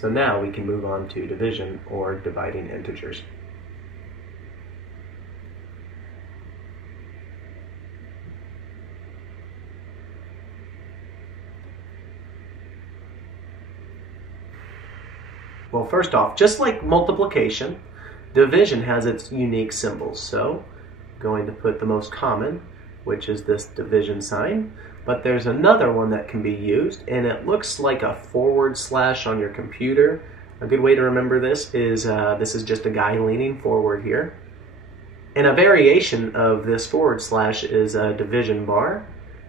So now we can move on to division or dividing integers. Well, first off, just like multiplication, division has its unique symbols. So I'm going to put the most common, which is this division sign. But there's another one that can be used, and it looks like a / on your computer. A good way to remember this is just a guy leaning forward here. And a variation of this / is a division bar,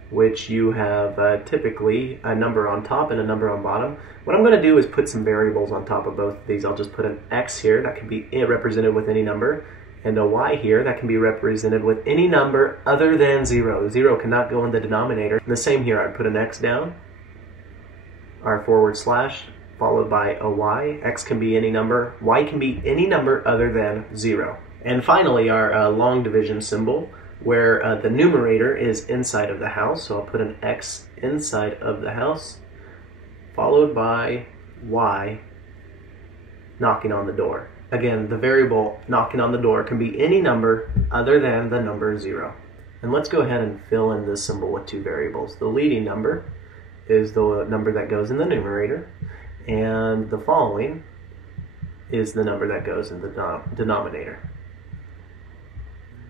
which you have typically a number on top and a number on bottom. What I'm going to do is put some variables on top of both of these. I'll just put an x here that can be represented with any number, and a y here that can be represented with any number other than 0. 0 cannot go in the denominator. And the same here, I'd put an x down, our / followed by a y. X can be any number, y can be any number other than 0. And finally, our long division symbol, where the numerator is inside of the house. So I'll put an x inside of the house, followed by y knocking on the door. Again, the variable knocking on the door can be any number other than the number 0. And let's go ahead and fill in this symbol with two variables. The leading number is the number that goes in the numerator, and the following is the number that goes in the denominator.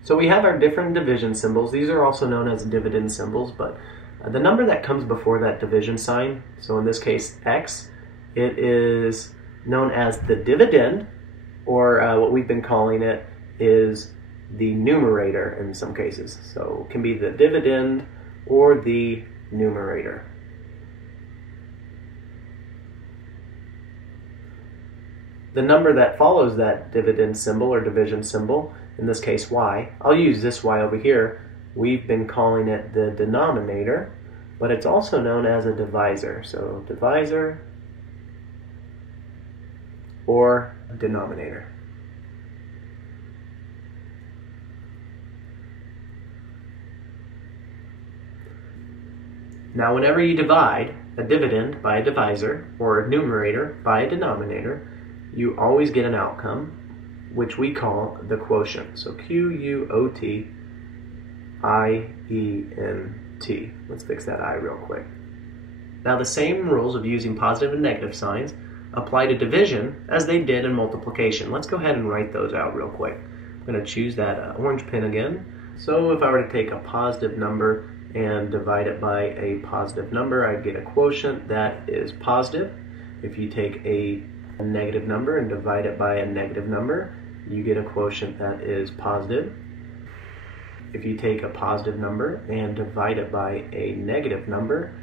So we have our different division symbols. These are also known as dividend symbols, but the number that comes before that division sign, so in this case x, it is known as the dividend, or what we've been calling it is the numerator in some cases. So it can be the dividend or the numerator. The number that follows that dividend symbol or division symbol, in this case y, I'll use this y over here. We've been calling it the denominator, but it's also known as a divisor. So divisor or denominator. Now whenever you divide a dividend by a divisor or a numerator by a denominator, you always get an outcome, which we call the quotient. So Q-U-O-T I-E-N-T. Let's fix that I real quick. Now the same rules of using positive and negative signs apply to division as they did in multiplication. Let's go ahead and write those out real quick. I'm going to choose that orange pen again. So if I were to take a positive number and divide it by a positive number, I'd get a quotient that is positive. If you take a negative number and divide it by a negative number, you get a quotient that is positive. If you take a positive number and divide it by a negative number,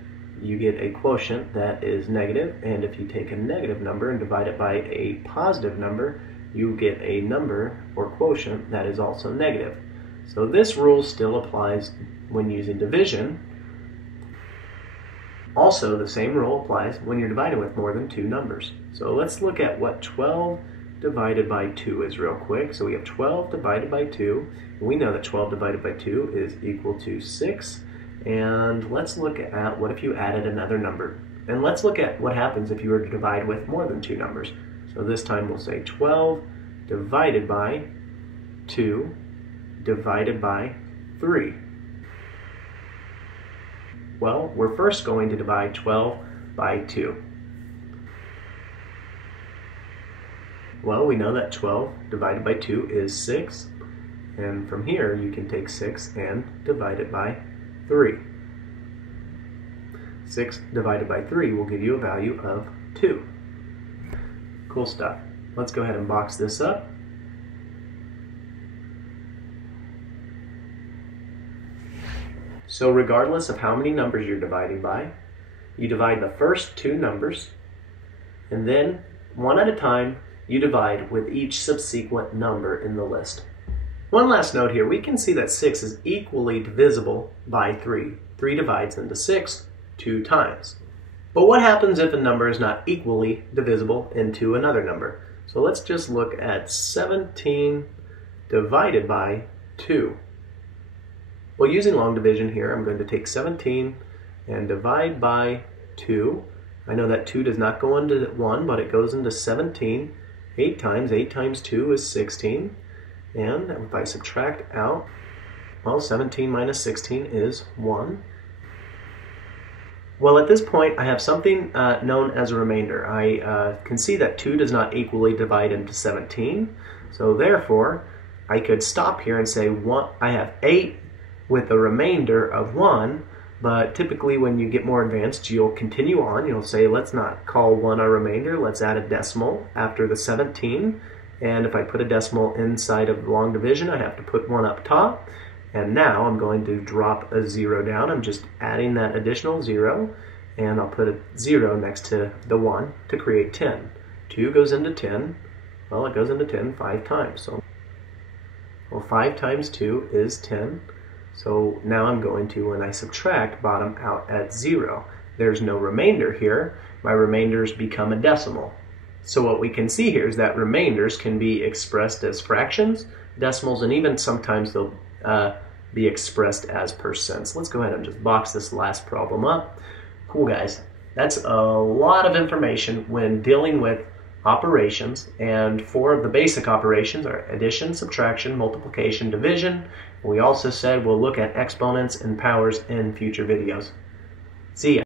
you get a quotient that is negative. And if you take a negative number and divide it by a positive number, you get a number or quotient that is also negative. So this rule still applies when using division. Also, the same rule applies when you're dividing with more than two numbers. So let's look at what 12 divided by 2 is real quick. So we have 12 divided by 2. We know that 12 divided by 2 is equal to 6. And let's look at what if you added another number. And let's look at what happens if you were to divide with more than two numbers. So this time we'll say 12 divided by 2 divided by 3. Well, we're first going to divide 12 by 2. Well, we know that 12 divided by 2 is 6. And from here, you can take 6 and divide it by 3. 6 divided by 3 will give you a value of 2. Cool stuff. Let's go ahead and box this up. So regardless of how many numbers you're dividing by, you divide the first two numbers, and then one at a time, you divide with each subsequent number in the list. One last note here, we can see that 6 is equally divisible by 3. 3 divides into 6 2 times. But what happens if a number is not equally divisible into another number? So let's just look at 17 divided by 2. Well, using long division here, I'm going to take 17 and divide by 2. I know that 2 does not go into 1, but it goes into 17. 8 times 2 is 16. And if I subtract out, well, 17 minus 16 is 1. Well, at this point, I have something known as a remainder. I can see that 2 does not equally divide into 17. So therefore, I could stop here and say I have 8 with a remainder of 1. But typically when you get more advanced, you'll continue on. You'll say, let's not call 1 a remainder. Let's add a decimal after the 17. And if I put a decimal inside of long division, I have to put 1 up top. And now I'm going to drop a 0 down. I'm just adding that additional 0. And I'll put a 0 next to the 1 to create 10. 2 goes into 10. Well, it goes into 10 5 times. So, well, 5 times 2 is 10. So now I'm going to, when I subtract, bottom out at 0. There's no remainder here. My remainders become a decimal. So what we can see here is that remainders can be expressed as fractions, decimals, and even sometimes they'll be expressed as percents. Let's go ahead and just box this last problem up. Cool, guys. That's a lot of information when dealing with operations, and 4 of the basic operations are addition, subtraction, multiplication, division. We also said we'll look at exponents and powers in future videos. See ya.